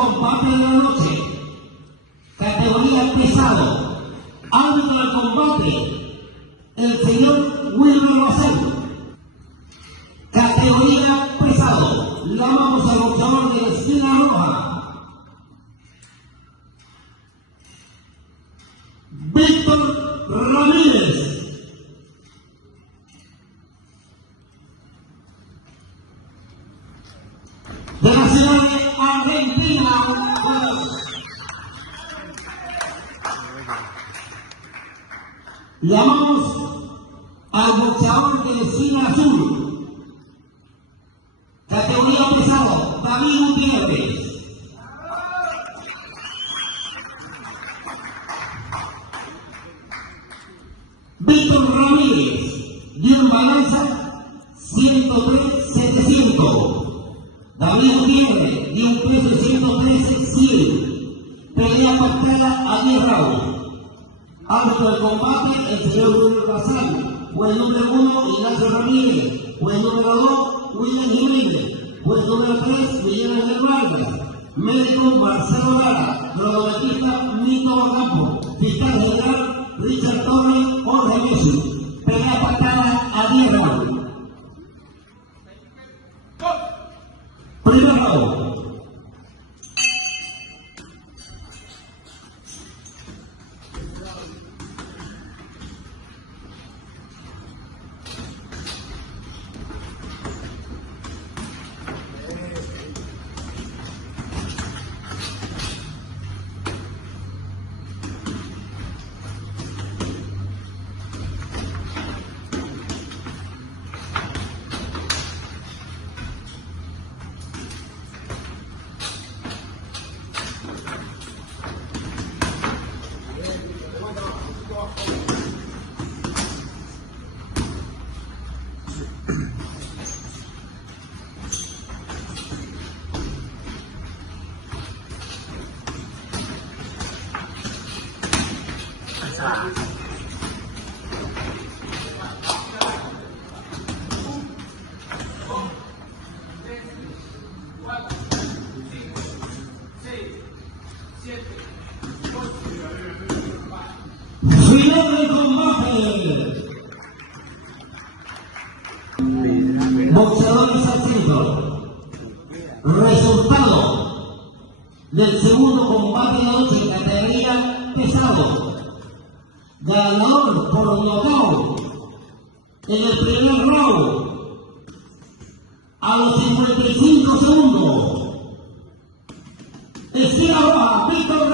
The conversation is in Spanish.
combate de la noche. Categoría pesado. Árbitro del combate, el señor Wilmer Basel. Categoría pesado. Llamamos al boxeador de la esquina roja, Víctor Ramírez. De la ciudad de Argentina. Llamamos al boxeador de la esquina azul, categoría pesado, David Gutiérrez. Víctor Ramírez, de un balanza 103-700. David Gutiérrez, de un peso 113-100. Pelea pactada a 10 rounds. Árbitro del combate, el señor Julio Casal. Juez número 1, Ignacio Ramírez. Juez número 2, William Jiménez. Juez número 3, Miguel Ángel Vargas. Médico Marcelo Lara. Cronometrista Nito Ocampo. Fiscal general Richard Torres, Jorge Messi. Pelea pactada a 10 rounds. Primer round. Final del combate. Boxeadores al centro. Resultado del segundo combate de la noche, categoría pesado. Ganador por nocaut en el primer round a los 55 segundos. Esquina roja, Víctor